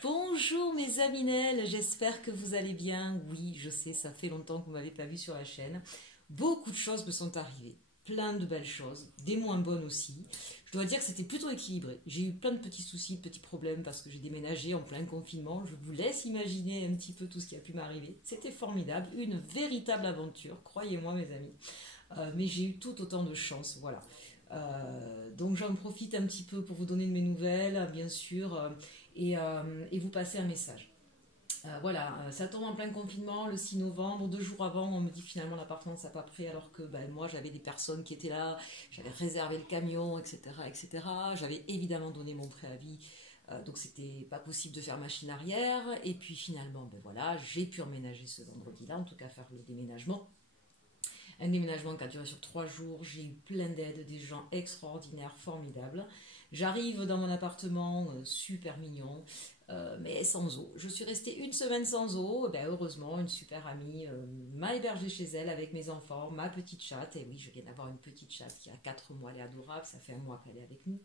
Bonjour mes aminelles, j'espère que vous allez bien. Oui, je sais, ça fait longtemps que vous m'avez pas vu sur la chaîne. Beaucoup de choses me sont arrivées, plein de belles choses, des moins bonnes aussi. Je dois dire que c'était plutôt équilibré. J'ai eu plein de petits soucis, de petits problèmes parce que j'ai déménagé en plein confinement. Je vous laisse imaginer un petit peu tout ce qui a pu m'arriver. C'était formidable, une véritable aventure, croyez-moi mes amis. Mais j'ai eu tout autant de chance, voilà. Donc j'en profite un petit peu pour vous donner de mes nouvelles, bien sûr, et vous passer un message. Voilà, ça tombe en plein confinement le 6 novembre, 2 jours avant, on me dit que finalement l'appartement ne s'est pas pris alors que ben, moi j'avais des personnes qui étaient là, j'avais réservé le camion, etc. etc. J'avais évidemment donné mon préavis, donc c'était pas possible de faire machine arrière. Et puis finalement, ben voilà, j'ai pu emménager ce vendredi-là, en tout cas faire le déménagement. Un déménagement qui a duré sur 3 jours. J'ai eu plein d'aides, des gens extraordinaires, formidables. J'arrive dans mon appartement, super mignon, mais sans eau. Je suis restée une semaine sans eau. Ben, heureusement, une super amie m'a hébergée chez elle avec mes enfants, ma petite chatte. Et oui, je viens d'avoir une petite chatte qui a 4 mois, elle est adorable. Ça fait un mois qu'elle est avec nous.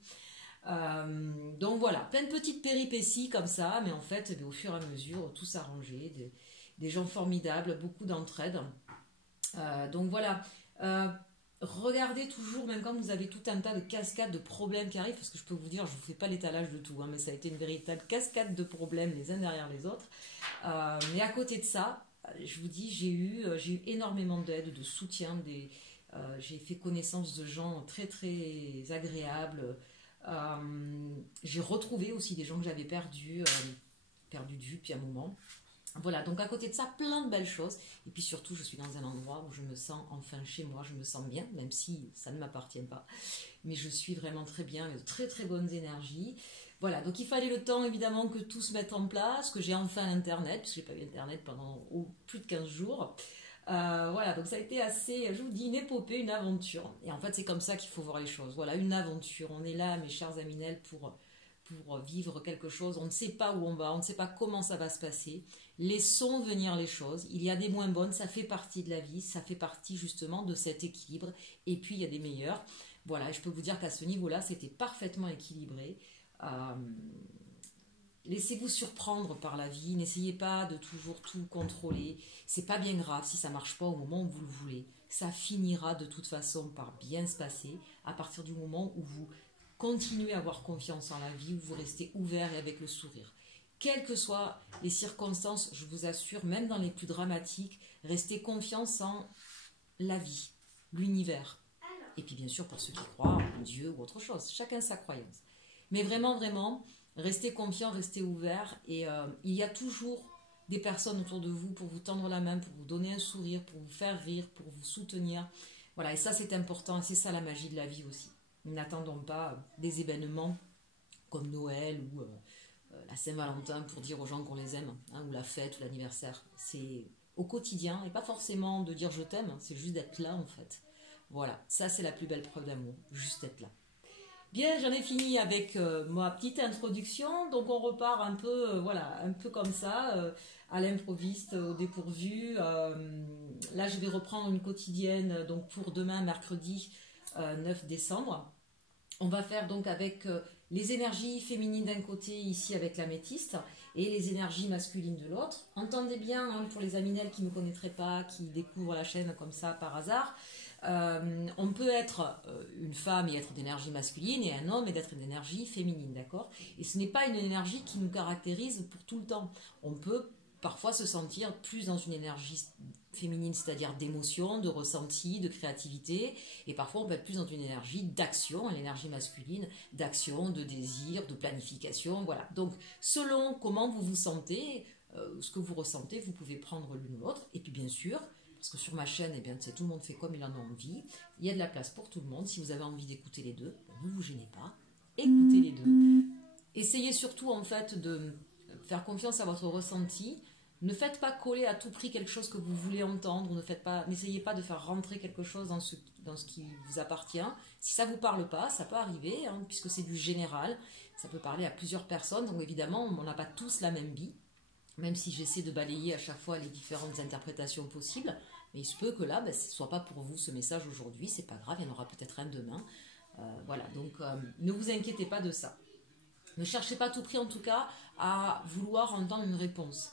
Donc voilà, plein de petites péripéties comme ça, mais en fait, ben, au fur et à mesure, tout s'arrangeait. Des gens formidables, beaucoup d'entraide. Donc voilà, euh, regardez toujours, même quand vous avez tout un tas de cascades de problèmes qui arrivent, parce que je peux vous dire, je ne vous fais pas l'étalage de tout, hein, mais ça a été une véritable cascade de problèmes les uns derrière les autres. Mais à côté de ça, je vous dis, j'ai eu énormément d'aide, de soutien, j'ai fait connaissance de gens très très agréables. J'ai retrouvé aussi des gens que j'avais perdus de vue depuis un moment. Voilà, donc à côté de ça, plein de belles choses. Et puis surtout, je suis dans un endroit où je me sens enfin chez moi, je me sens bien, même si ça ne m'appartient pas. Mais je suis vraiment très bien, avec de très très bonnes énergies. Voilà, donc il fallait le temps évidemment que tout se mette en place, que j'ai enfin Internet, parce que j'ai pas eu Internet pendant plus de 15 jours. Voilà, donc ça a été assez, je vous dis, une épopée, une aventure. Et en fait, c'est comme ça qu'il faut voir les choses. Voilà, une aventure. On est là, mes chers Aminel, pour vivre quelque chose. On ne sait pas où on va, on ne sait pas comment ça va se passer. Laissons venir les choses. Il y a des moins bonnes, ça fait partie de la vie, ça fait partie justement de cet équilibre. Et puis il y a des meilleurs. Voilà, et je peux vous dire qu'à ce niveau-là, c'était parfaitement équilibré. Euh, Laissez-vous surprendre par la vie. N'essayez pas de toujours tout contrôler. C'est pas bien grave si ça marche pas au moment où vous le voulez. Ça finira de toute façon par bien se passer à partir du moment où vous continuez à avoir confiance en la vie, où vous restez ouvert et avec le sourire. Quelles que soient les circonstances, je vous assure, même dans les plus dramatiques, restez confiance en la vie, l'univers. Et puis bien sûr pour ceux qui croient en Dieu ou autre chose, chacun sa croyance. Mais vraiment, vraiment, restez confiant, restez ouvert. Et il y a toujours des personnes autour de vous pour vous tendre la main, pour vous donner un sourire, pour vous faire rire, pour vous soutenir. Voilà, et ça c'est important, et c'est ça la magie de la vie aussi. N'attendons pas des événements comme Noël ou la Saint-Valentin pour dire aux gens qu'on les aime, hein, ou la fête ou l'anniversaire. C'est au quotidien, et pas forcément de dire je t'aime, hein, c'est juste d'être là en fait. Voilà, ça c'est la plus belle preuve d'amour, juste être là. Bien, j'en ai fini avec ma petite introduction, donc on repart un peu, voilà, un peu comme ça, à l'improviste, au dépourvu. Là, je vais reprendre une quotidienne, donc pour demain, mercredi 9 décembre. On va faire donc avec les énergies féminines d'un côté, ici avec l'améthyste, et les énergies masculines de l'autre. Entendez bien, hein, pour les aminelles qui ne me connaîtraient pas, qui découvrent la chaîne comme ça par hasard, on peut être une femme et être d'énergie masculine, et un homme et d'être d'énergie féminine, d'accord? Et ce n'est pas une énergie qui nous caractérise pour tout le temps. On peut parfois se sentir plus dans une énergie féminine, c'est-à-dire d'émotion, de ressenti, de créativité, et parfois on peut être plus dans une énergie d'action, l'énergie masculine, d'action, de désir, de planification, voilà. Donc selon comment vous vous sentez, ce que vous ressentez, vous pouvez prendre l'une ou l'autre, et puis bien sûr, parce que sur ma chaîne, eh bien, tout le monde fait comme il en a envie, il y a de la place pour tout le monde. Si vous avez envie d'écouter les deux, ne vous gênez pas, écoutez les deux. Essayez surtout en fait de faire confiance à votre ressenti. Ne faites pas coller à tout prix quelque chose que vous voulez entendre. N'essayez pas de faire rentrer quelque chose dans ce qui vous appartient. Si ça ne vous parle pas, ça peut arriver, hein, puisque c'est du général. Ça peut parler à plusieurs personnes. Donc évidemment, on n'a pas tous la même vie. Même si j'essaie de balayer à chaque fois les différentes interprétations possibles, mais il se peut que là, ben, ce ne soit pas pour vous ce message aujourd'hui, c'est pas grave, il y en aura peut-être un demain. Voilà, donc ne vous inquiétez pas de ça. Ne cherchez pas à tout prix, en tout cas, à vouloir entendre une réponse.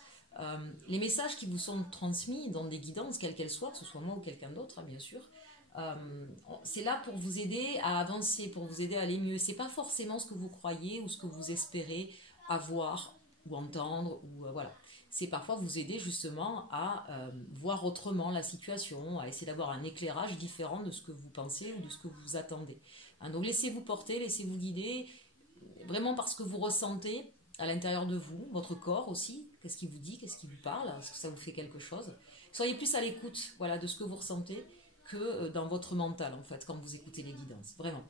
Les messages qui vous sont transmis dans des guidances, quelles qu'elles soient, que ce soit moi ou quelqu'un d'autre, hein, bien sûr, c'est là pour vous aider à avancer, pour vous aider à aller mieux. C'est pas forcément ce que vous croyez ou ce que vous espérez avoir ou entendre, ou voilà. C'est parfois vous aider justement à voir autrement la situation, à essayer d'avoir un éclairage différent de ce que vous pensez ou de ce que vous attendez. Hein, donc laissez-vous porter, laissez-vous guider, vraiment parce que vous ressentez à l'intérieur de vous, votre corps aussi, qu'est-ce qui vous dit, qu'est-ce qui vous parle, est-ce que ça vous fait quelque chose. Soyez plus à l'écoute, voilà, de ce que vous ressentez que dans votre mental, en fait, quand vous écoutez les guidances, vraiment.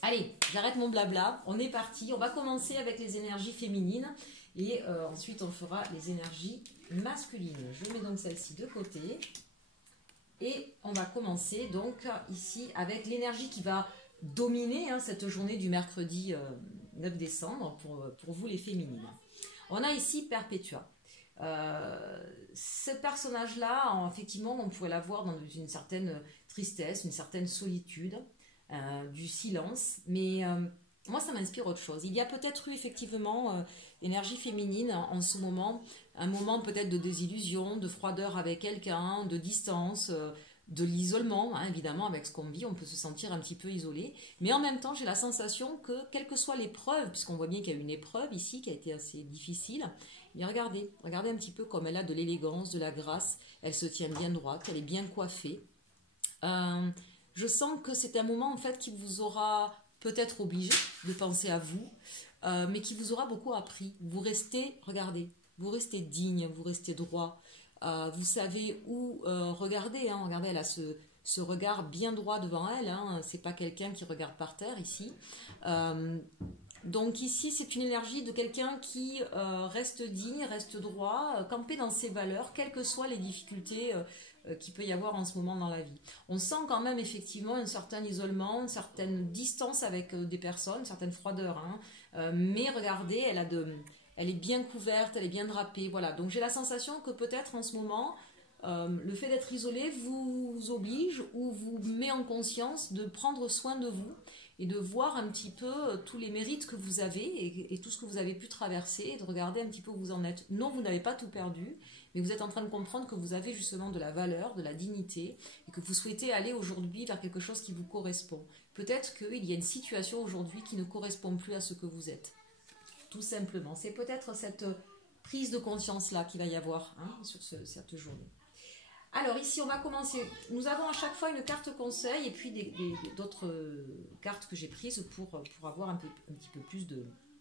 Allez, j'arrête mon blabla, on est parti, on va commencer avec les énergies féminines, et ensuite on fera les énergies masculines. Je mets donc celle-ci de côté, et on va commencer donc ici avec l'énergie qui va dominer cette journée du mercredi 9 décembre pour vous les féminines. On a ici Perpétua. Ce personnage-là, effectivement, on pourrait l'avoir dans une certaine tristesse, une certaine solitude, du silence, mais moi ça m'inspire autre chose. Il y a peut-être eu effectivement énergie féminine en ce moment, un moment peut-être de désillusion, de froideur avec quelqu'un, de distance, de l'isolement, hein, évidemment, avec ce qu'on vit, on peut se sentir un petit peu isolé, mais en même temps, j'ai la sensation que, quelle que soit l'épreuve, puisqu'on voit bien qu'il y a une épreuve ici qui a été assez difficile, mais regardez un petit peu comme elle a de l'élégance, de la grâce, elle se tient bien droite, elle est bien coiffée. Je sens que c'est un moment, en fait, qui vous aura peut-être obligé de penser à vous, mais qui vous aura beaucoup appris. Vous restez, regardez, vous restez digne, vous restez droit. Vous savez où regarder, hein. Regardez, elle a ce regard bien droit devant elle, hein. C'est pas quelqu'un qui regarde par terre ici. Donc ici, c'est une énergie de quelqu'un qui reste digne, reste droit, campé dans ses valeurs, quelles que soient les difficultés qu'il peut y avoir en ce moment dans la vie. On sent quand même effectivement un certain isolement, une certaine distance avec des personnes, une certaine froideur, hein. Mais regardez, elle est bien couverte, elle est bien drapée, voilà. Donc j'ai la sensation que peut-être en ce moment, le fait d'être isolé vous oblige ou vous met en conscience de prendre soin de vous et de voir un petit peu tous les mérites que vous avez et tout ce que vous avez pu traverser et de regarder un petit peu où vous en êtes. Non, vous n'avez pas tout perdu, mais vous êtes en train de comprendre que vous avez justement de la valeur, de la dignité et que vous souhaitez aller aujourd'hui vers quelque chose qui vous correspond. Peut-être qu'il y a une situation aujourd'hui qui ne correspond plus à ce que vous êtes. Tout simplement. C'est peut-être cette prise de conscience-là qu'il va y avoir, hein, sur cette journée. Alors ici, on va commencer. Nous avons à chaque fois une carte conseil et puis d'autres cartes que j'ai prises pour avoir un petit peu plus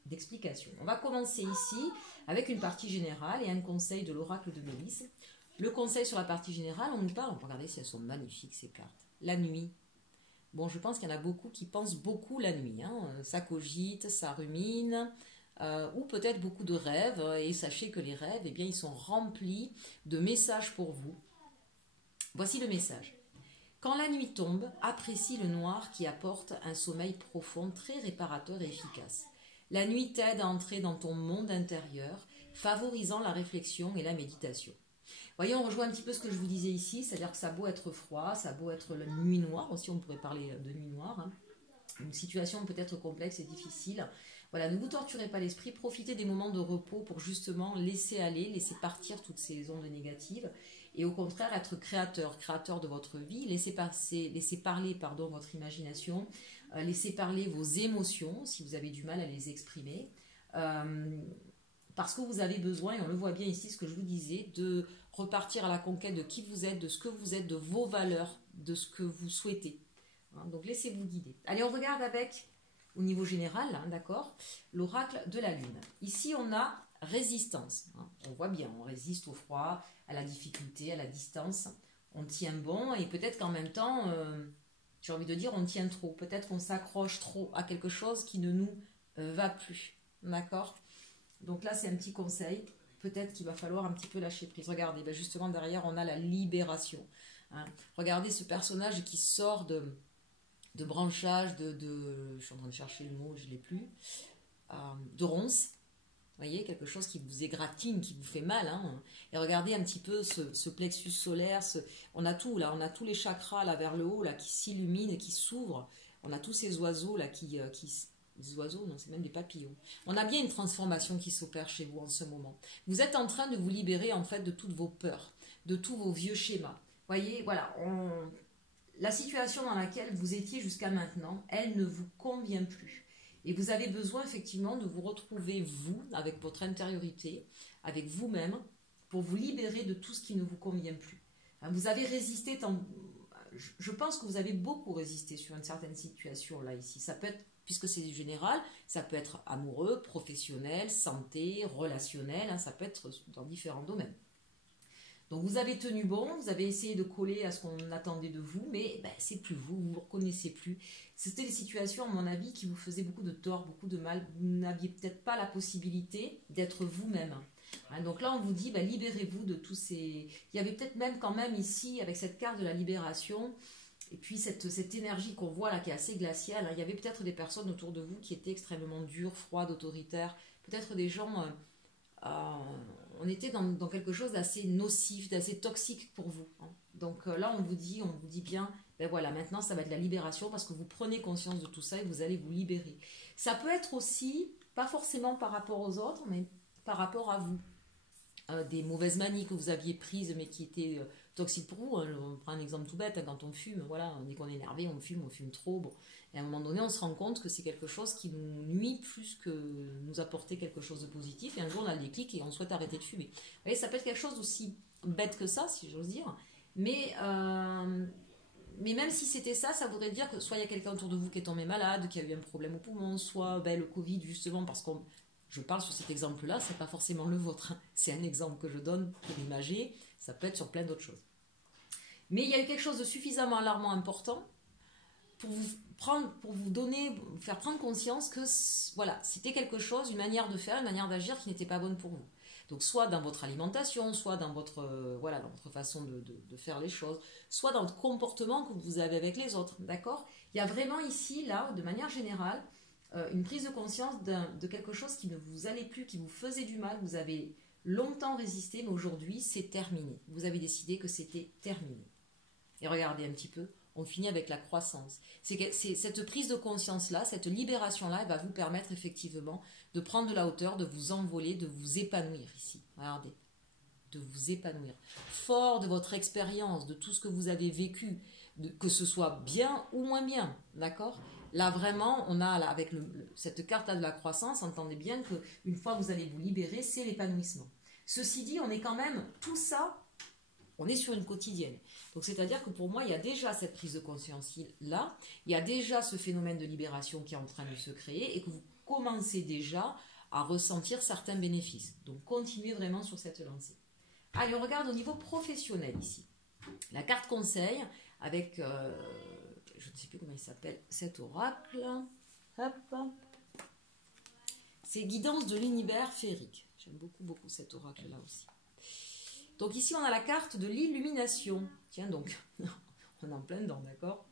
d'explications. On va commencer ici avec une partie générale et un conseil de l'oracle de Mélisse. Le conseil sur la partie générale, on nous parle, regardez si elles sont magnifiques ces cartes. La nuit. Bon, je pense qu'il y en a beaucoup qui pensent beaucoup la nuit, hein. Ça cogite, ça rumine. Ou peut-être beaucoup de rêves, et sachez que les rêves, eh bien, ils sont remplis de messages pour vous. Voici le message. Quand la nuit tombe, apprécie le noir qui apporte un sommeil profond, très réparateur et efficace. La nuit t'aide à entrer dans ton monde intérieur, favorisant la réflexion et la méditation. Voyez, on rejoint un petit peu ce que je vous disais ici, c'est-à-dire que ça a beau être froid, ça a beau être la nuit noire, aussi on pourrait parler de nuit noire, hein. Une situation peut-être complexe et difficile. Voilà, ne vous torturez pas l'esprit, profitez des moments de repos pour justement laisser aller, laisser partir toutes ces ondes négatives et au contraire être créateur de votre vie, laissez parler votre imagination, laissez parler vos émotions si vous avez du mal à les exprimer, parce que vous avez besoin, et on le voit bien ici, ce que je vous disais, de repartir à la conquête de qui vous êtes, de ce que vous êtes, de vos valeurs, de ce que vous souhaitez. Donc laissez-vous guider. Allez, on regarde avec, au niveau général, hein, d'accord, l'oracle de la lune. Ici, on a résistance. Hein. On voit bien, on résiste au froid, à la difficulté, à la distance. On tient bon et peut-être qu'en même temps, j'ai envie de dire, on tient trop. Peut-être qu'on s'accroche trop à quelque chose qui ne nous va plus. D'accord? Donc là, c'est un petit conseil. Peut-être qu'il va falloir un petit peu lâcher prise. Regardez, ben justement, derrière, on a la libération. Hein. Regardez ce personnage qui sort de branchage, je suis en train de chercher le mot, je ne l'ai plus, de ronces, vous voyez, quelque chose qui vous égratigne, qui vous fait mal, hein. Et regardez un petit peu ce plexus solaire, on a tout là, on a tous les chakras là vers le haut là qui s'illuminent et qui s'ouvrent, on a tous ces oiseaux là qui des oiseaux, non, c'est même des papillons. On a bien une transformation qui s'opère chez vous en ce moment. Vous êtes en train de vous libérer en fait de toutes vos peurs, de tous vos vieux schémas. Voyez, voilà, la situation dans laquelle vous étiez jusqu'à maintenant, elle ne vous convient plus. Et vous avez besoin effectivement de vous retrouver, vous, avec votre intériorité, avec vous-même, pour vous libérer de tout ce qui ne vous convient plus. Vous avez résisté je pense que vous avez beaucoup résisté sur une certaine situation là ici. Ça peut être, puisque c'est du général, ça peut être amoureux, professionnel, santé, relationnel, ça peut être dans différents domaines. Donc vous avez tenu bon, vous avez essayé de coller à ce qu'on attendait de vous, mais c'est plus vous, vous vous reconnaissez plus. C'était des situations, à mon avis, qui vous faisaient beaucoup de tort, beaucoup de mal. Vous n'aviez peut-être pas la possibilité d'être vous-même. Donc là, on vous dit, libérez-vous de tous ces... Il y avait peut-être même quand même ici, avec cette carte de la libération, et puis cette énergie qu'on voit là, qui est assez glaciale, il y avait peut-être des personnes autour de vous qui étaient extrêmement dures, froides, autoritaires, peut-être des gens... on était dans quelque chose d'assez nocif, d'assez toxique pour vous. Donc là, on vous dit bien, voilà, maintenant, ça va être la libération parce que vous prenez conscience de tout ça et vous allez vous libérer. Ça peut être aussi, pas forcément par rapport aux autres, mais par rapport à vous. Des mauvaises manies que vous aviez prises mais qui étaient toxiques pour vous. On prend un exemple tout bête, quand on fume, voilà, dès qu'on est énervé, on fume trop. Bon. Et à un moment donné, on se rend compte que c'est quelque chose qui nous nuit plus que nous apporter quelque chose de positif. Et un jour, on a le déclic et on souhaite arrêter de fumer. Vous voyez, ça peut être quelque chose d'aussi bête que ça, si j'ose dire. Mais même si c'était ça, ça voudrait dire que soit il y a quelqu'un autour de vous qui est tombé malade, qui a eu un problème au poumon, soit le Covid, justement, parce qu'on... Je parle sur cet exemple-là, c'est pas forcément le vôtre. C'est un exemple que je donne pour imager. Ça peut être sur plein d'autres choses. Mais il y a eu quelque chose de suffisamment alarmant important pour vous faire prendre conscience que voilà, c'était quelque chose, une manière de faire, une manière d'agir qui n'était pas bonne pour vous. Donc soit dans votre alimentation, soit dans votre façon de faire les choses, soit dans le comportement que vous avez avec les autres. D'accord ? Il y a vraiment ici, là, de manière générale, une prise de conscience de quelque chose qui ne vous allait plus, qui vous faisait du mal. Vous avez longtemps résisté, mais aujourd'hui, c'est terminé. Vous avez décidé que c'était terminé. Et regardez un petit peu, on finit avec la croissance. C'est cette prise de conscience-là, cette libération-là, elle va vous permettre effectivement de prendre de la hauteur, de vous envoler, de vous épanouir ici. Regardez, de vous épanouir. Fort de votre expérience, de tout ce que vous avez vécu, que ce soit bien ou moins bien, d'accord ? Là, vraiment, on a, là, avec cette carte-là de la croissance, entendez bien qu'une fois que vous allez vous libérer, c'est l'épanouissement. Ceci dit, on est quand même, tout ça, on est sur une quotidienne. Donc, c'est-à-dire que pour moi, il y a déjà cette prise de conscience-là, il y a déjà ce phénomène de libération qui est en train de se créer et que vous commencez déjà à ressentir certains bénéfices. Donc, continuez vraiment sur cette lancée. Allez, on regarde au niveau professionnel ici. La carte conseil avec... je ne sais plus comment il s'appelle, cet oracle. Hop. C'est guidance de l'univers féerique. J'aime beaucoup cet oracle-là aussi. Donc ici, on a la carte de l'illumination. Tiens donc, on est en plein dedans, d'accord ?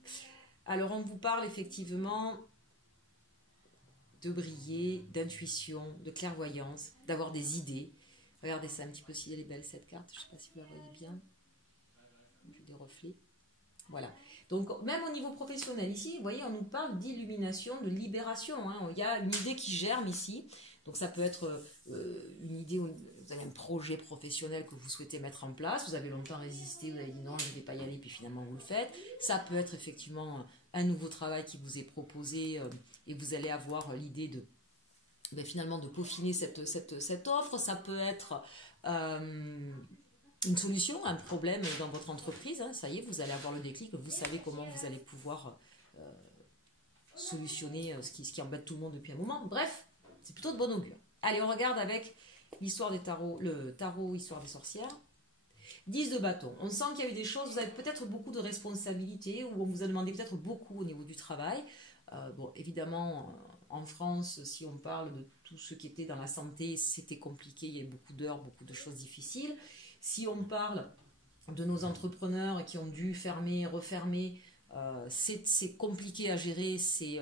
Alors, on vous parle effectivement de briller, d'intuition, de clairvoyance, d'avoir des idées. Regardez ça un petit peu si elle est belle, cette carte. Je ne sais pas si vous la voyez bien. J'ai des reflets. Voilà. Donc, même au niveau professionnel, ici, vous voyez, on nous parle d'illumination, de libération. Il y a une idée qui germe ici. Donc, ça peut être une idée, où vous avez un projet professionnel que vous souhaitez mettre en place. Vous avez longtemps résisté, vous avez dit non, je ne vais pas y aller, puis finalement, vous le faites. Ça peut être effectivement un nouveau travail qui vous est proposé et vous allez avoir l'idée de finalement de peaufiner cette offre. Ça peut être... une solution, un problème dans votre entreprise, ça y est, vous allez avoir le déclic, vous savez comment vous allez pouvoir solutionner ce qui embête tout le monde depuis un moment. Bref, c'est plutôt de bon augure. Allez, on regarde avec l'histoire des tarots, le tarot Histoire des sorcières. 10 de bâton. On sent qu'il y a eu des choses, vous avez peut-être beaucoup de responsabilités, ou on vous a demandé peut-être beaucoup au niveau du travail. Bon, évidemment, en France, si on parle de tout ce qui était dans la santé, c'était compliqué, il y a eu beaucoup d'heures, beaucoup de choses difficiles. Si on parle de nos entrepreneurs qui ont dû fermer, refermer, c'est compliqué à gérer, c'est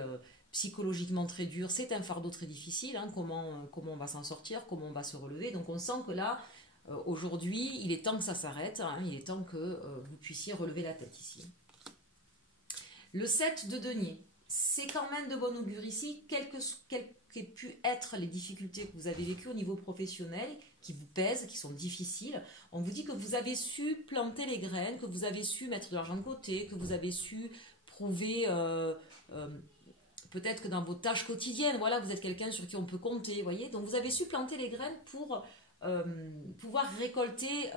psychologiquement très dur, c'est un fardeau très difficile, comment on va s'en sortir, comment on va se relever. Donc on sent que là, aujourd'hui, il est temps que ça s'arrête, il est temps que vous puissiez relever la tête ici. Le 7 de denier. c'est quand même de bon augure ici, quelles qu'aient pu être les difficultés que vous avez vécues au niveau professionnel, qui vous pèsent, qui sont difficiles. On vous dit que vous avez su planter les graines, que vous avez su mettre de l'argent de côté, que vous avez su prouver, peut-être que dans vos tâches quotidiennes, voilà, vous êtes quelqu'un sur qui on peut compter, voyez. Donc vous avez su planter les graines pour pouvoir récolter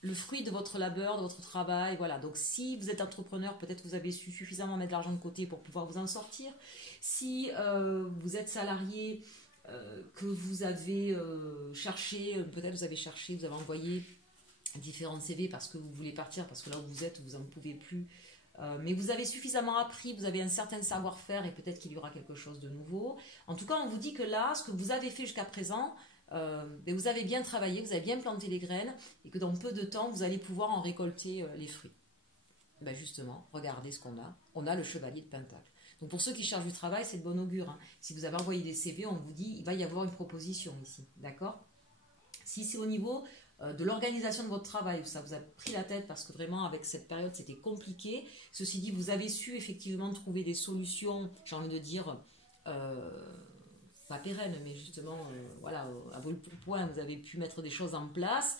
le fruit de votre labeur, de votre travail, voilà. Donc si vous êtes entrepreneur, peut-être que vous avez su suffisamment mettre de l'argent de côté pour pouvoir vous en sortir. Si vous êtes salarié, que vous avez cherché, peut-être vous avez envoyé différents CV parce que vous voulez partir, parce que là où vous êtes, vous n'en pouvez plus. Mais vous avez suffisamment appris, vous avez un certain savoir-faire et peut-être qu'il y aura quelque chose de nouveau. En tout cas, on vous dit que là, ce que vous avez fait jusqu'à présent, vous avez bien travaillé, vous avez bien planté les graines et que dans peu de temps, vous allez pouvoir en récolter les fruits. Justement, regardez ce qu'on a. On a le chevalier de Pentacle. Donc pour ceux qui cherchent du travail, c'est de bon augure. Hein. Si vous avez envoyé des CV, on vous dit il va y avoir une proposition ici. D'accord? Si c'est au niveau de l'organisation de votre travail, où ça vous a pris la tête parce que vraiment avec cette période c'était compliqué, ceci dit, vous avez su effectivement trouver des solutions, j'ai envie de dire, pas pérennes, mais justement, voilà, à vos points, vous avez pu mettre des choses en place.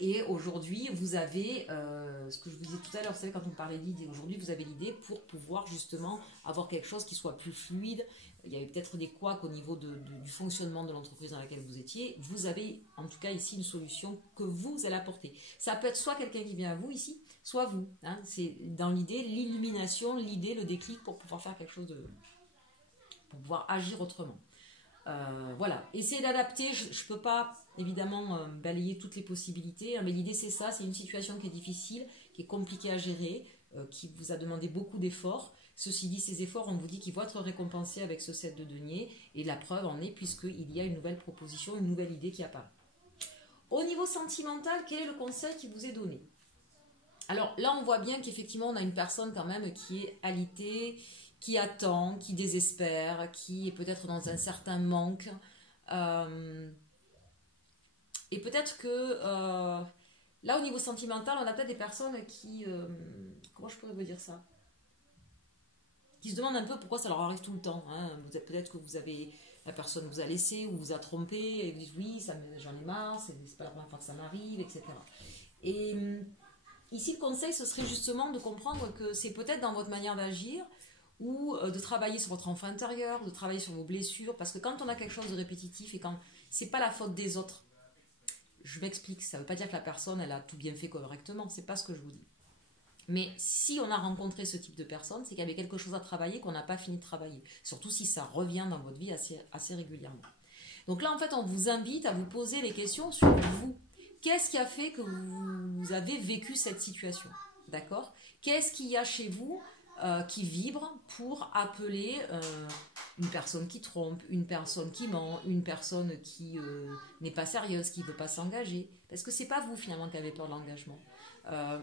Et aujourd'hui, vous avez, ce que je vous disais tout à l'heure, vous savez, quand on parlait d'idée, aujourd'hui, vous avez l'idée pour pouvoir justement avoir quelque chose qui soit plus fluide. Il y avait peut-être des couacs au niveau du fonctionnement de l'entreprise dans laquelle vous étiez. Vous avez, en tout cas, ici, une solution que vous allez apporter. Ça peut être soit quelqu'un qui vient à vous ici, soit vous. Hein. C'est dans l'idée, l'illumination, l'idée, le déclic pour pouvoir faire quelque chose pour pouvoir agir autrement. Voilà, essayez d'adapter. Je ne peux pas évidemment balayer toutes les possibilités, hein, mais l'idée c'est ça, c'est une situation qui est difficile, qui est compliquée à gérer, qui vous a demandé beaucoup d'efforts. Ceci dit, ces efforts, on vous dit qu'ils vont être récompensés avec ce 7 de denier, et la preuve en est puisqu'il y a une nouvelle proposition, une nouvelle idée qui apparaît. Au niveau sentimental, quel est le conseil qui vous est donné? Alors là, on voit bien qu'effectivement, on a une personne quand même qui est alitée, qui attend, qui désespère, qui est peut-être dans un certain manque. Et peut-être que là, au niveau sentimental, on a peut-être des personnes qui... comment je pourrais vous dire ça? Qui se demandent un peu pourquoi ça leur arrive tout le temps. Hein. Peut-être que la personne vous a laissé ou vous a trompé, et vous dites oui, j'en ai marre, c'est pas la première fois que ça m'arrive, etc. Et ici, le conseil, ce serait justement de comprendre que c'est peut-être dans votre manière d'agir ou de travailler sur votre enfant intérieur, de travailler sur vos blessures, parce que quand on a quelque chose de répétitif et quand c'est pas la faute des autres, je m'explique, ça veut pas dire que la personne elle a tout bien fait correctement, c'est pas ce que je vous dis. Mais si on a rencontré ce type de personne, c'est qu'il y avait quelque chose à travailler qu'on n'a pas fini de travailler, surtout si ça revient dans votre vie assez régulièrement. Donc là en fait on vous invite à vous poser des questions sur vous. Qu'est-ce qui a fait que vous avez vécu cette situation? D'accord? Qu'est-ce qu'il y a chez vous qui vibre pour appeler une personne qui trompe, une personne qui ment, une personne qui n'est pas sérieuse, qui ne veut pas s'engager? Parce que c'est pas vous finalement qui avez peur de l'engagement.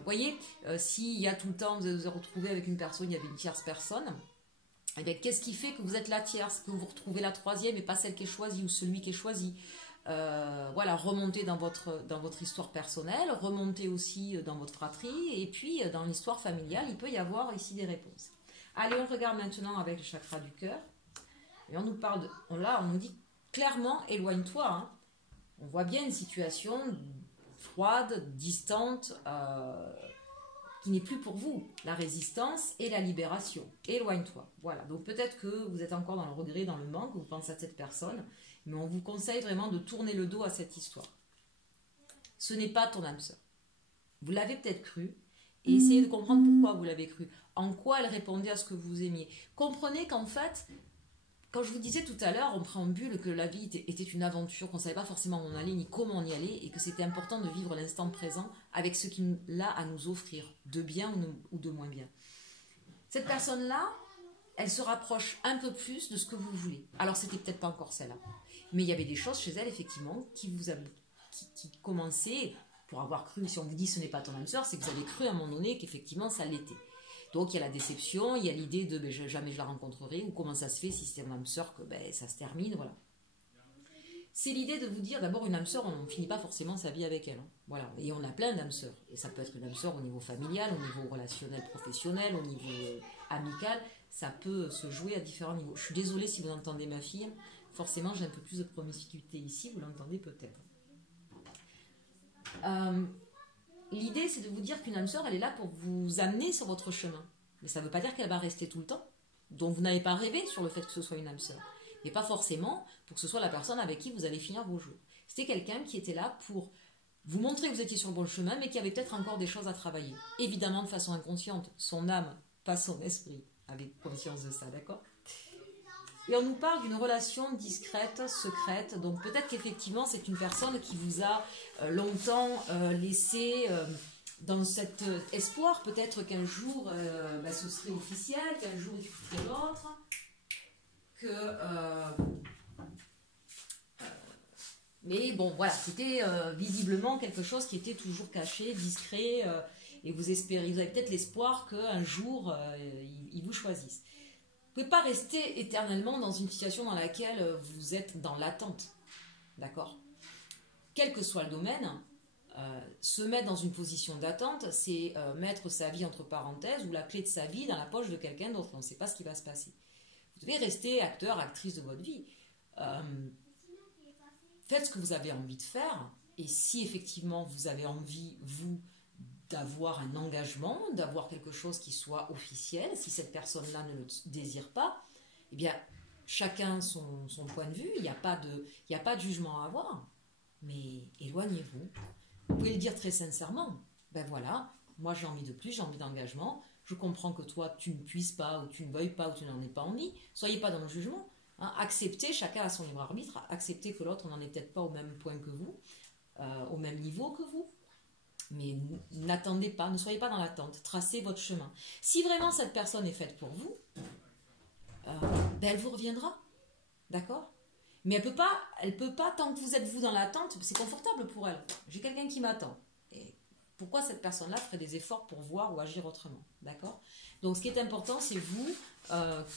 Voyez, s'il y a tout le temps, vous vous retrouvez avec une personne, il y avait une tierce personne, eh bien, qu'est-ce qui fait que vous êtes la tierce, que vous retrouvez la troisième et pas celle qui est choisie ou celui qui est choisi? Voilà, remontez dans votre histoire personnelle, remontez aussi dans votre fratrie, et puis dans l'histoire familiale, il peut y avoir ici des réponses. Allez, on regarde maintenant avec le chakra du cœur, et on nous parle là, on nous dit clairement, éloigne-toi. Hein. On voit bien une situation froide, distante, qui n'est plus pour vous. La résistance et la libération. Éloigne-toi. Voilà, donc peut-être que vous êtes encore dans le regret, dans le manque, vous pensez à cette personne, mais on vous conseille vraiment de tourner le dos à cette histoire. Ce n'est pas ton âme sœur. Vous l'avez peut-être cru, et essayez de comprendre pourquoi vous l'avez cru. En quoi elle répondait à ce que vous aimiez. Comprenez qu'en fait, quand je vous disais tout à l'heure, en préambule, que la vie était une aventure, qu'on ne savait pas forcément où on allait, ni comment on y allait, et que c'était important de vivre l'instant présent avec ce qu'il a à nous offrir, de bien ou de moins bien. Cette personne-là, elle se rapproche un peu plus de ce que vous voulez. Alors, c'était peut-être pas encore celle-là. Mais il y avait des choses chez elle, effectivement, qui commençaient, pour avoir cru, si on vous dit ce n'est pas ton âme sœur, c'est que vous avez cru à un moment donné qu'effectivement ça l'était. Donc, il y a la déception, il y a l'idée de jamais je la rencontrerai, ou comment ça se fait si c'est mon âme sœur que ça se termine, voilà. C'est l'idée de vous dire, d'abord, une âme sœur, on ne finit pas forcément sa vie avec elle. Hein. Voilà. Et on a plein d'âmes sœurs. Et ça peut être une âme sœur au niveau familial, au niveau relationnel, professionnel, au niveau amical, ça peut se jouer à différents niveaux. Je suis désolée si vous entendez ma fille. Forcément, j'ai un peu plus de promiscuité ici, vous l'entendez peut-être. L'idée, c'est de vous dire qu'une âme sœur, elle est là pour vous amener sur votre chemin. Mais ça ne veut pas dire qu'elle va rester tout le temps. Donc vous n'avez pas rêvé sur le fait que ce soit une âme sœur. Et pas forcément pour que ce soit la personne avec qui vous allez finir vos jours. C'était quelqu'un qui était là pour vous montrer que vous étiez sur le bon chemin, mais qui avait peut-être encore des choses à travailler. Évidemment, de façon inconsciente. Son âme, pas son esprit, avait conscience de ça, d'accord ? Et on nous parle d'une relation discrète, secrète. Donc peut-être qu'effectivement, c'est une personne qui vous a longtemps laissé dans cet espoir, peut-être qu'un jour, ce serait officiel, qu'un jour, il quitterait l'autre, mais bon, voilà, c'était visiblement quelque chose qui était toujours caché, discret, et vous espérez, vous avez peut-être l'espoir qu'un jour, il vous choisisse. Vous ne pouvez pas rester éternellement dans une situation dans laquelle vous êtes dans l'attente, d'accord ? Quel que soit le domaine, se mettre dans une position d'attente, c'est mettre sa vie entre parenthèses ou la clé de sa vie dans la poche de quelqu'un d'autre. On ne sait pas ce qui va se passer. Vous devez rester acteur, actrice de votre vie. Faites ce que vous avez envie de faire. Et si effectivement vous avez envie, vous, d'avoir un engagement, d'avoir quelque chose qui soit officiel, si cette personne-là ne le désire pas, eh bien, chacun son point de vue, il n'y a pas de jugement à avoir. Mais éloignez-vous. Vous pouvez le dire très sincèrement. Ben voilà, moi j'ai envie de plus, j'ai envie d'engagement. Je comprends que toi, tu ne puisses pas, ou tu ne veuilles pas, ou tu n'en aies pas envie. Soyez pas dans le jugement. Hein. Acceptez, chacun a son libre arbitre. Acceptez que l'autre n'en est peut-être pas au même point que vous, au même niveau que vous. Mais n'attendez pas, ne soyez pas dans l'attente. Tracez votre chemin. Si vraiment cette personne est faite pour vous, elle vous reviendra. D'accord ? Mais elle peut pas, tant que vous êtes vous dans l'attente, c'est confortable pour elle. J'ai quelqu'un qui m'attend. Et pourquoi cette personne-là ferait des efforts pour voir ou agir autrement ? D'accord ? Donc ce qui est important, c'est vous,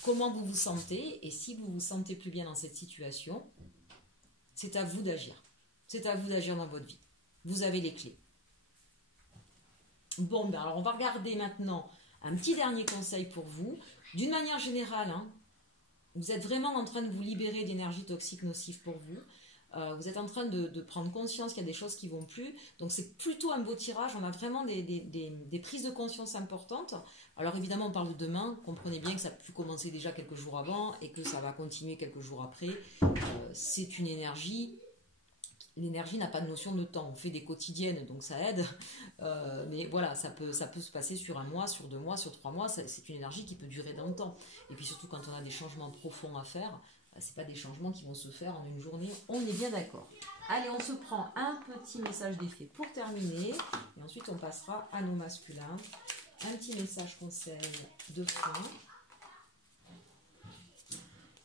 comment vous vous sentez. Et si vous vous sentez plus bien dans cette situation, c'est à vous d'agir. C'est à vous d'agir dans votre vie. Vous avez les clés. Bon, ben alors on va regarder maintenant un petit dernier conseil pour vous. D'une manière générale, vous êtes vraiment en train de vous libérer d'énergie toxique nocive pour vous. Vous êtes en train de prendre conscience qu'il y a des choses qui ne vont plus. Donc c'est plutôt un beau tirage. On a vraiment des prises de conscience importantes. Alors évidemment, on parle de demain. Comprenez bien que ça a pu commencer déjà quelques jours avant et que ça va continuer quelques jours après. C'est une énergie. L'énergie n'a pas de notion de temps. On fait des quotidiennes, donc ça aide. Mais voilà, ça peut se passer sur un mois, sur 2 mois, sur 3 mois. C'est une énergie qui peut durer dans le temps. Et puis surtout, quand on a des changements profonds à faire, c'est pas des changements qui vont se faire en une journée. On est bien d'accord. Allez, on se prend un petit message d'effet pour terminer. Et ensuite, on passera à nos masculins. Un petit message conseil de fin.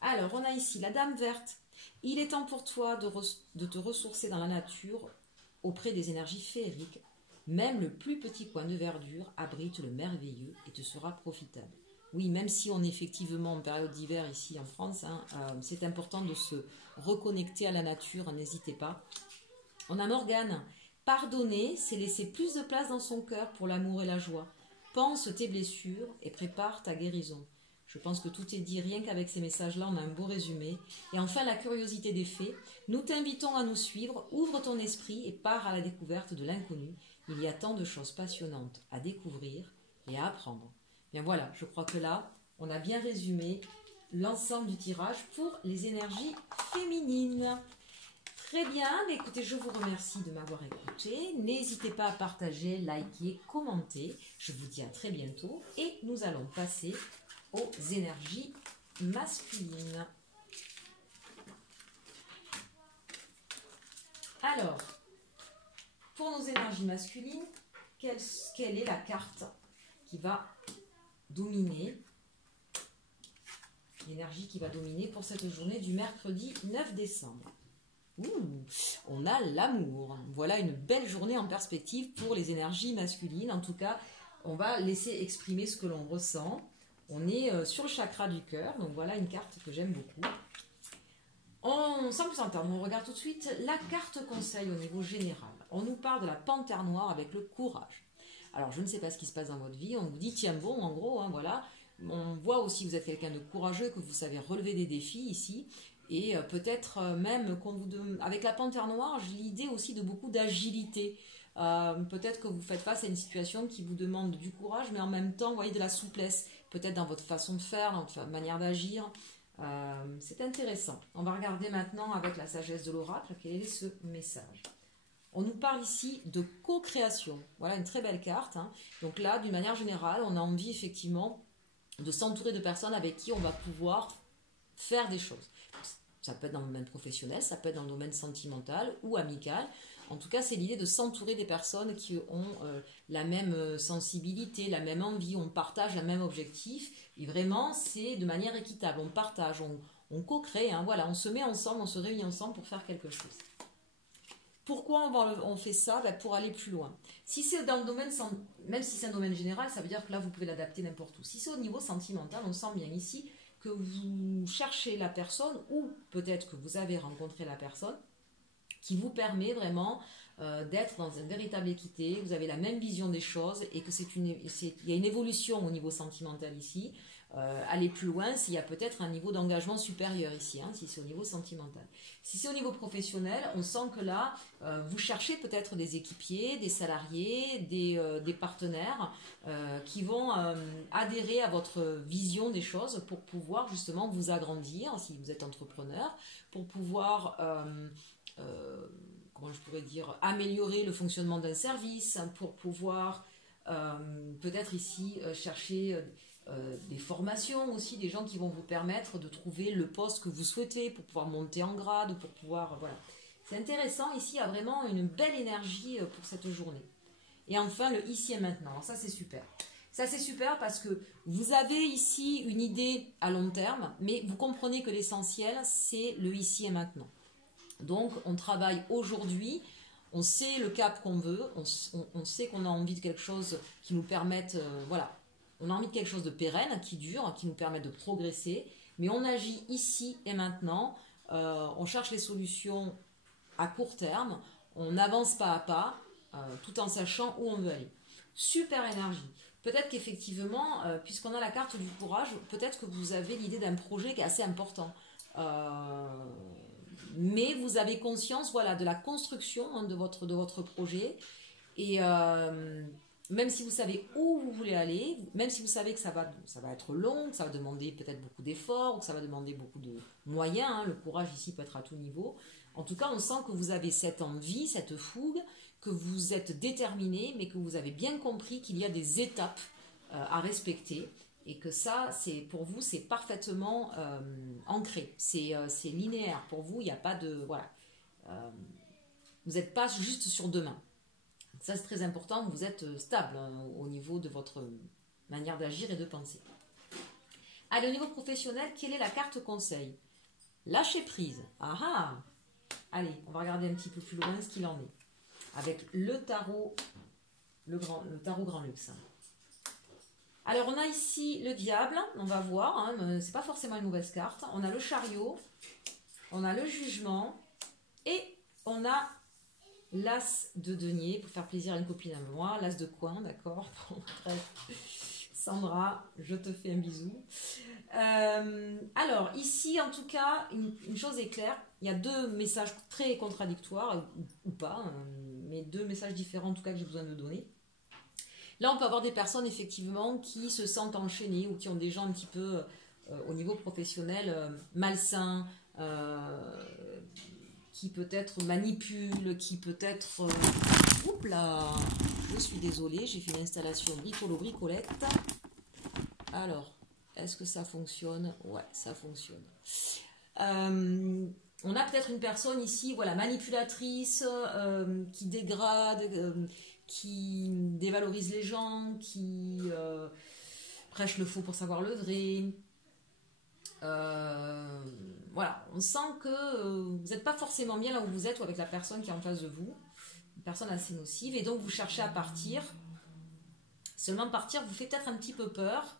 Alors, on a ici la Dame verte. Il est temps pour toi de te ressourcer dans la nature auprès des énergies féeriques. Même le plus petit coin de verdure abrite le merveilleux et te sera profitable. Oui, même si on est effectivement en période d'hiver ici en France, c'est important de se reconnecter à la nature, n'hésitez pas. On a Morgane. Pardonner, c'est laisser plus de place dans son cœur pour l'amour et la joie. Pense tes blessures et prépare ta guérison. Je pense que tout est dit, rien qu'avec ces messages-là, on a un beau résumé. Et enfin, la curiosité des faits. Nous t'invitons à nous suivre, ouvre ton esprit et pars à la découverte de l'inconnu. Il y a tant de choses passionnantes à découvrir et à apprendre. Bien voilà, je crois que là, on a bien résumé l'ensemble du tirage pour les énergies féminines. Très bien, écoutez, je vous remercie de m'avoir écouté. N'hésitez pas à partager, liker, commenter. Je vous dis à très bientôt et nous allons passer aux énergies masculines. Alors, pour nos énergies masculines, quelle est la carte qui va dominer, l'énergie qui va dominer pour cette journée du mercredi 9 décembre? On a l'amour. Voilà une belle journée en perspective pour les énergies masculines. En tout cas, on va laisser exprimer ce que l'on ressent. On est sur le chakra du cœur, donc voilà une carte que j'aime beaucoup. Sans plus attendre, on regarde tout de suite la carte conseil au niveau général. On nous parle de la panthère noire avec le courage. Alors je ne sais pas ce qui se passe dans votre vie, on vous dit tiens bon en gros, voilà, On voit aussi que vous êtes quelqu'un de courageux, que vous savez relever des défis ici. Et peut-être même avec la panthère noire, j'ai l'idée aussi de beaucoup d'agilité. Peut-être que vous faites face à une situation qui vous demande du courage, mais en même temps, vous voyez, de la souplesse. Peut-être dans votre façon de faire, dans votre manière d'agir. C'est intéressant. On va regarder maintenant avec la sagesse de l'oracle quel est ce message. On nous parle ici de co-création. Voilà une très belle carte, hein. Donc là, d'une manière générale, on a envie effectivement de s'entourer de personnes avec qui on va pouvoir faire des choses. Ça peut être dans le domaine professionnel, ça peut être dans le domaine sentimental ou amical. En tout cas, c'est l'idée de s'entourer des personnes qui ont la même sensibilité, la même envie, on partage le même objectif. Et vraiment, c'est de manière équitable. On partage, on co-crée, hein, voilà, on se met ensemble, on se réunit ensemble pour faire quelque chose. Pourquoi on fait ça? Pour aller plus loin. Si c'est dans le domaine, même si c'est un domaine général, ça veut dire que là, vous pouvez l'adapter n'importe où. Si c'est au niveau sentimental, on sent bien ici que vous cherchez la personne ou peut-être que vous avez rencontré la personne qui vous permet vraiment d'être dans une véritable équité, vous avez la même vision des choses et que il y a une évolution au niveau sentimental ici. Aller plus loin s'il y a peut-être un niveau d'engagement supérieur ici, hein, si c'est au niveau sentimental. Si c'est au niveau professionnel, on sent que là, vous cherchez peut-être des équipiers, des salariés, des partenaires qui vont adhérer à votre vision des choses pour pouvoir justement vous agrandir, si vous êtes entrepreneur, pour pouvoir comment je pourrais dire, améliorer le fonctionnement d'un service, pour pouvoir peut-être ici chercher des formations aussi, des gens qui vont vous permettre de trouver le poste que vous souhaitez pour pouvoir monter en grade, pour pouvoir, voilà. C'est intéressant, ici il y a vraiment une belle énergie pour cette journée. Et enfin le ici et maintenant. Alors ça c'est super. Ça c'est super parce que vous avez ici une idée à long terme, mais vous comprenez que l'essentiel c'est le ici et maintenant. Donc on travaille aujourd'hui, on sait le cap qu'on veut, on sait qu'on a envie de quelque chose qui nous permette, voilà, on a envie de quelque chose de pérenne, qui dure, qui nous permet de progresser, mais on agit ici et maintenant, on cherche les solutions à court terme, on avance pas à pas, tout en sachant où on veut aller. Super énergie. Peut-être qu'effectivement, puisqu'on a la carte du courage, peut-être que vous avez l'idée d'un projet qui est assez important. Mais vous avez conscience, voilà, de la construction, hein, de votre projet. Et même si vous savez où vous voulez aller, même si vous savez que ça va être long, que ça va demander peut-être beaucoup d'efforts, que ça va demander beaucoup de moyens, hein, le courage ici peut être à tout niveau. En tout cas, on sent que vous avez cette envie, cette fougue, que vous êtes déterminé, mais que vous avez bien compris qu'il y a des étapes à respecter. Et que ça, pour vous, c'est parfaitement ancré. C'est linéaire. Pour vous, il n'y a pas de... Voilà. Vous n'êtes pas juste sur deux mains. Ça, c'est très important. Vous êtes stable hein, au niveau de votre manière d'agir et de penser. Allez, au niveau professionnel, quelle est la carte conseil? Lâcher prise. Ah ah. Allez, on va regarder un petit peu plus loin ce qu'il en est. Avec le tarot, le tarot Grand Luxe. Alors, on a ici le diable, on va voir, hein, c'est pas forcément une mauvaise carte. On a le chariot, on a le jugement et on a l'as de denier pour faire plaisir à une copine à moi, l'as de coin, d'accord. Bon, bref, Sandra, je te fais un bisou. Alors, ici, en tout cas, une chose est claire, il y a deux messages très contradictoires, ou pas, mais deux messages différents en tout cas que j'ai besoin de donner. Là, on peut avoir des personnes, effectivement, qui se sentent enchaînées ou qui ont des gens un petit peu, au niveau professionnel, malsains, qui peut-être manipulent, qui peut-être... Oups là, je suis désolée, j'ai fait une installation bricolo-bricolette. Alors, est-ce que ça fonctionne? Ouais, ça fonctionne. On a peut-être une personne ici, voilà, manipulatrice, qui dégrade... qui dévalorise les gens, qui prêche le faux pour savoir le vrai. Voilà, on sent que vous n'êtes pas forcément bien là où vous êtes ou avec la personne qui est en face de vous, une personne assez nocive, et donc vous cherchez à partir. Seulement partir vous fait peut-être un petit peu peur.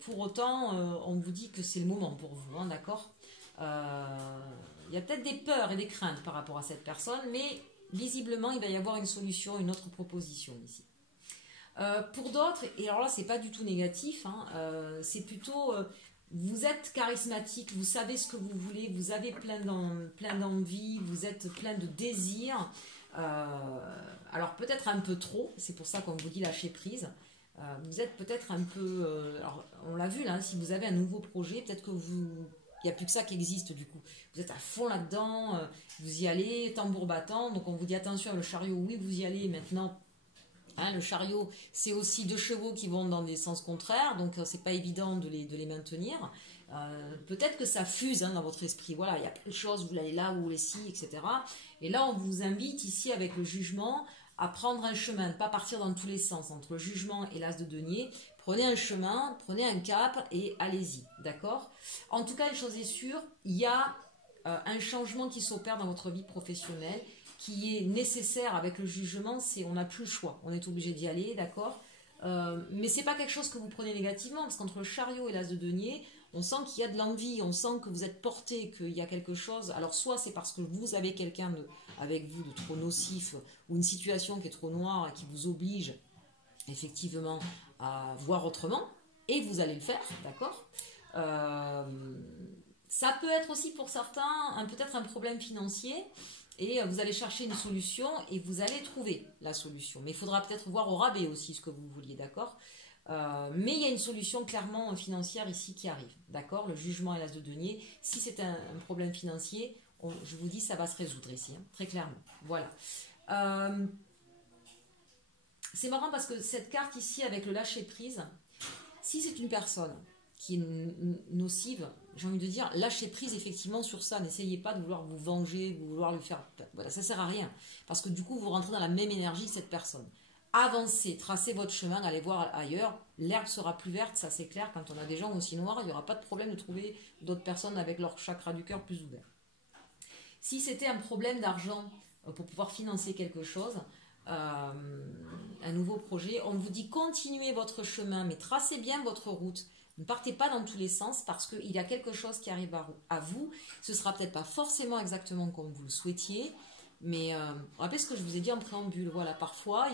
Pour autant, on vous dit que c'est le moment pour vous, hein, d'accord. Il y a peut-être des peurs et des craintes par rapport à cette personne, mais visiblement, il va y avoir une solution, une autre proposition ici. Pour d'autres, et alors là, c'est pas du tout négatif, hein, c'est plutôt, vous êtes charismatique, vous savez ce que vous voulez, vous avez plein d'envie, vous êtes plein de désirs. Alors peut-être un peu trop, c'est pour ça qu'on vous dit lâcher prise. Vous êtes peut-être un peu, alors on l'a vu là, si vous avez un nouveau projet, peut-être que vous, il n'y a plus que ça qui existe du coup. Vous êtes à fond là-dedans, vous y allez, tambour battant, donc on vous dit attention, le chariot, oui vous y allez maintenant. Hein, le chariot, c'est aussi 2 chevaux qui vont dans des sens contraires, donc c'est pas évident de les maintenir. Peut-être que ça fuse, hein, dans votre esprit. Voilà, il y a plein de choses, vous allez là, vous voulez ci, etc. Et là, on vous invite ici avec le jugement à prendre un chemin, ne pas partir dans tous les sens. Entre le jugement et l'as de denier, prenez un chemin, prenez un cap et allez-y, d'accord? En tout cas, une chose est sûre, il y a un changement qui s'opère dans votre vie professionnelle qui est nécessaire avec le jugement, c'est on n'a plus le choix, on est obligé d'y aller, d'accord, mais c'est pas quelque chose que vous prenez négativement, parce qu'entre le chariot et l'as de denier, on sent qu'il y a de l'envie, on sent que vous êtes porté, qu'il y a quelque chose, alors soit c'est parce que vous avez quelqu'un avec vous de trop nocif, ou une situation qui est trop noire, et qui vous oblige effectivement à voir autrement, et vous allez le faire, d'accord. Ça peut être aussi pour certains peut-être un problème financier, et vous allez chercher une solution et vous allez trouver la solution. Mais il faudra peut-être voir au rabais aussi ce que vous vouliez, d'accord. Mais il y a une solution clairement financière ici qui arrive, d'accord. Le jugement et l'as de denier, si c'est un problème financier, je vous dis ça va se résoudre ici, hein, très clairement. Voilà. C'est marrant parce que cette carte ici avec le lâcher prise, si c'est une personne qui est nocive, j'ai envie de dire, lâchez prise effectivement sur ça. N'essayez pas de vouloir vous venger, de vouloir lui faire... Voilà, ça sert à rien. Parce que du coup, vous rentrez dans la même énergie que cette personne. Avancez, tracez votre chemin, allez voir ailleurs. L'herbe sera plus verte, ça c'est clair. Quand on a des gens aussi noirs, il n'y aura pas de problème de trouver d'autres personnes avec leur chakra du cœur plus ouvert. Si c'était un problème d'argent pour pouvoir financer quelque chose, un nouveau projet, on vous dit continuez votre chemin, mais tracez bien votre route. Ne partez pas dans tous les sens parce qu'il y a quelque chose qui arrive à vous. Ce sera peut-être pas forcément exactement comme vous le souhaitiez, mais rappelez ce que je vous ai dit en préambule. Voilà, parfois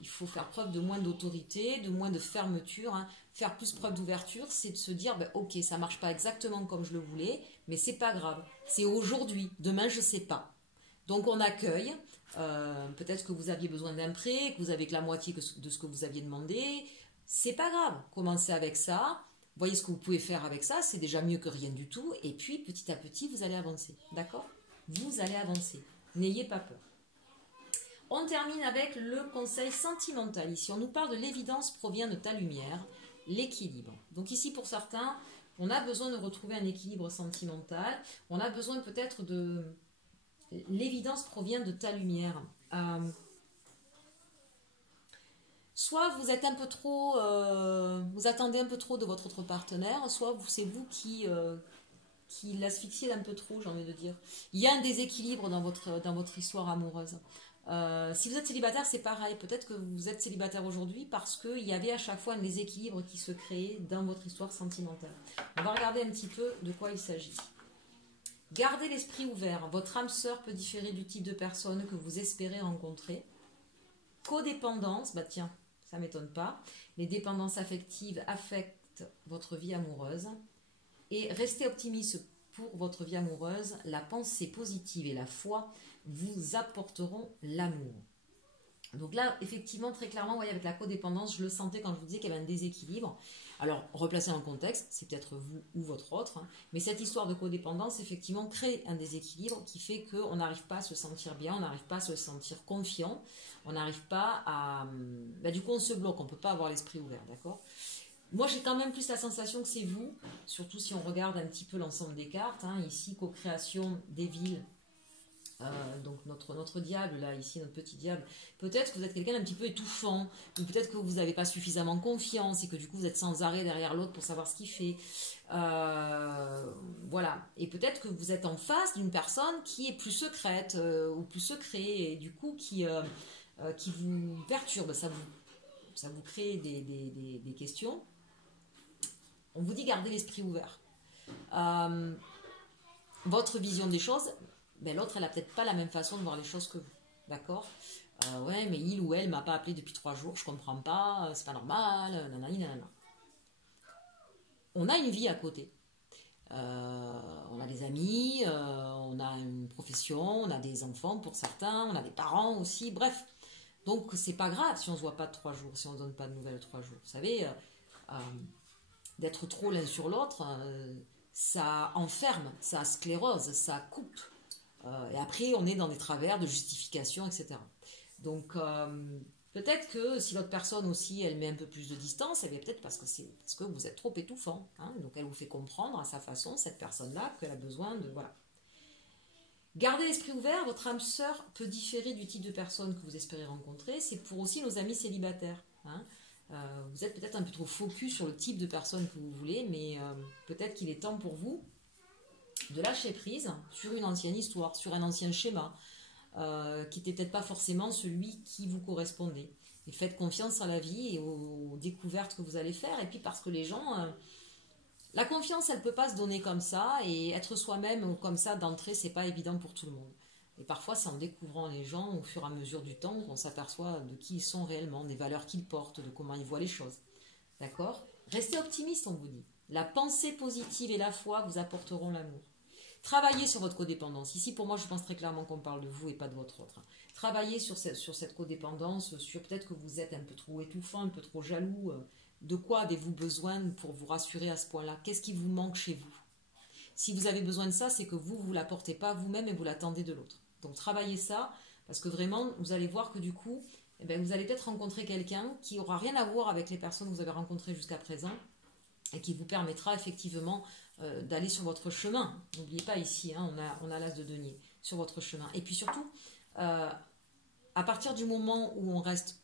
il faut faire preuve de moins d'autorité, de moins de fermeture, hein. Faire plus preuve d'ouverture, c'est de se dire ben, ok, ça marche pas exactement comme je le voulais, mais c'est pas grave. C'est aujourd'hui, demain je sais pas. Donc on accueille. Peut-être que vous aviez besoin d'un prêt, que vous avez que la moitié de ce que vous aviez demandé. C'est pas grave, commencez avec ça, voyez ce que vous pouvez faire avec ça, c'est déjà mieux que rien du tout, et puis petit à petit vous allez avancer, d'accord? Vous allez avancer, n'ayez pas peur. On termine avec le conseil sentimental. Ici on nous parle de l'évidence provient de ta lumière, l'équilibre. Donc ici pour certains, on a besoin de retrouver un équilibre sentimental, on a besoin peut-être de... L'évidence provient de ta lumière. Soit vous êtes un peu trop, vous attendez un peu trop de votre autre partenaire, soit c'est vous qui l'asphyxiez un peu trop, j'ai envie de dire. Il y a un déséquilibre dans votre histoire amoureuse. Si vous êtes célibataire, c'est pareil. Peut-être que vous êtes célibataire aujourd'hui parce qu'il y avait à chaque fois un déséquilibre qui se créait dans votre histoire sentimentale. On va regarder un petit peu de quoi il s'agit. Gardez l'esprit ouvert. Votre âme sœur peut différer du type de personne que vous espérez rencontrer. Codépendance, bah tiens, ça m'étonne pas. Les dépendances affectives affectent votre vie amoureuse. Et restez optimiste pour votre vie amoureuse. La pensée positive et la foi vous apporteront l'amour. Donc là, effectivement, très clairement, vous voyez, avec la codépendance, je le sentais quand je vous disais qu'il y avait un déséquilibre. Alors, replacez en contexte, c'est peut-être vous ou votre autre, hein, mais cette histoire de codépendance, effectivement, crée un déséquilibre qui fait qu'on n'arrive pas à se sentir bien, on n'arrive pas à se sentir confiant, on n'arrive pas à... Bah, du coup, on se bloque, on ne peut pas avoir l'esprit ouvert, d'accord? Moi, j'ai quand même plus la sensation que c'est vous, surtout si on regarde un petit peu l'ensemble des cartes, hein, ici, co-création des villes. Donc notre diable, là, ici, notre petit diable, peut-être que vous êtes quelqu'un d'un petit peu étouffant, ou peut-être que vous n'avez pas suffisamment confiance, et que du coup vous êtes sans arrêt derrière l'autre pour savoir ce qu'il fait. Voilà. Et peut-être que vous êtes en face d'une personne qui est plus secrète, ou plus secret, et du coup qui vous perturbe, ça vous crée des questions. On vous dit gardez l'esprit ouvert. Votre vision des choses, ben, l'autre, elle n'a peut-être pas la même façon de voir les choses que vous. d'accord? Ouais, mais il ou elle m'a pas appelé depuis 3 jours, je comprends pas, c'est pas normal, nanani, nanana. On a une vie à côté. On a des amis, on a une profession, on a des enfants pour certains, on a des parents aussi, bref. Donc c'est pas grave si on se voit pas 3 jours, si on donne pas de nouvelles 3 jours. Vous savez, euh, d'être trop l'un sur l'autre, ça enferme, ça sclérose, ça coupe. Et après, on est dans des travers de justification, etc. Donc, peut-être que si l'autre personne aussi, elle met un peu plus de distance, elle est peut-être parce que vous êtes trop étouffant. Hein, donc, elle vous fait comprendre à sa façon, cette personne-là, qu'elle a besoin de... Voilà. Gardez l'esprit ouvert, votre âme sœur peut différer du type de personne que vous espérez rencontrer. C'est pour aussi nos amis célibataires. Hein. Vous êtes peut-être un peu trop focus sur le type de personne que vous voulez, mais peut-être qu'il est temps pour vous de lâcher prise sur une ancienne histoire, sur un ancien schéma, qui n'était peut-être pas forcément celui qui vous correspondait. Et faites confiance à la vie et aux découvertes que vous allez faire. Et puis parce que les gens... la confiance, elle ne peut pas se donner comme ça. Et être soi-même comme ça d'entrée, c'est pas évident pour tout le monde. Et parfois, c'est en découvrant les gens au fur et à mesure du temps qu'on s'aperçoit de qui ils sont réellement, des valeurs qu'ils portent, de comment ils voient les choses. D'accord? Restez optimiste, on vous dit. La pensée positive et la foi vous apporteront l'amour. Travaillez sur votre codépendance. Ici, pour moi, je pense très clairement qu'on parle de vous et pas de votre autre. Travaillez sur cette codépendance, sur peut-être que vous êtes un peu trop étouffant, un peu trop jaloux. De quoi avez-vous besoin pour vous rassurer à ce point-là? Qu'est-ce qui vous manque chez vous? Si vous avez besoin de ça, c'est que vous ne l'apportez pas vous-même et vous l'attendez de l'autre. Donc, travaillez ça, parce que vraiment, vous allez voir que du coup, eh bien, vous allez peut-être rencontrer quelqu'un qui n'aura rien à voir avec les personnes que vous avez rencontrées jusqu'à présent et qui vous permettra effectivement d'aller sur votre chemin. N'oubliez pas ici, hein, on a l'as de denier, sur votre chemin. Et puis surtout, à partir du moment où on reste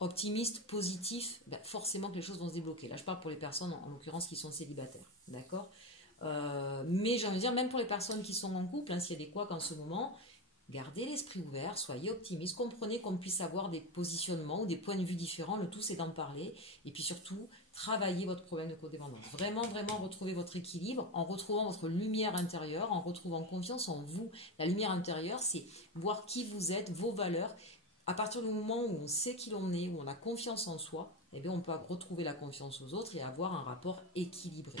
optimiste, positif, ben forcément que les choses vont se débloquer. Là, je parle pour les personnes, en l'occurrence, qui sont célibataires. D'accord? Mais j'ai envie de dire, même pour les personnes qui sont en couple, hein, s'il y a des couacs en ce moment, gardez l'esprit ouvert, soyez optimiste, comprenez qu'on puisse avoir des positionnements ou des points de vue différents, le tout c'est d'en parler, et puis surtout, travaillez votre problème de codépendance. Vraiment, vraiment retrouvez votre équilibre en retrouvant votre lumière intérieure, en retrouvant confiance en vous. La lumière intérieure, c'est voir qui vous êtes, vos valeurs. À partir du moment où on sait qui l'on est, où on a confiance en soi, eh bien on peut retrouver la confiance aux autres et avoir un rapport équilibré.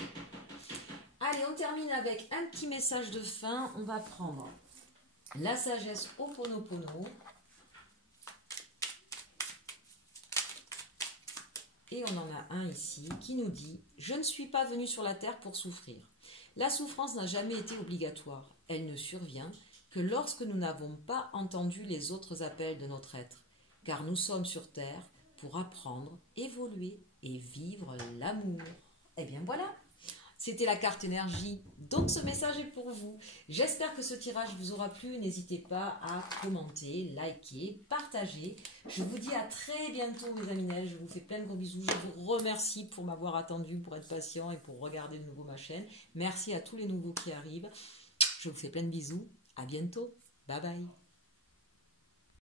Allez, on termine avec un petit message de fin. On va prendre la sagesse Ho'oponopono. Et on en a un ici qui nous dit « Je ne suis pas venu sur la terre pour souffrir. La souffrance n'a jamais été obligatoire. Elle ne survient que lorsque nous n'avons pas entendu les autres appels de notre être. Car nous sommes sur terre pour apprendre, évoluer et vivre l'amour. » Eh bien voilà, c'était la carte énergie. Donc ce message est pour vous. J'espère que ce tirage vous aura plu. N'hésitez pas à commenter, liker, partager. Je vous dis à très bientôt mes aminelles. Je vous fais plein de gros bisous. Je vous remercie pour m'avoir attendu, pour être patient et pour regarder de nouveau ma chaîne. Merci à tous les nouveaux qui arrivent. Je vous fais plein de bisous. À bientôt. Bye bye.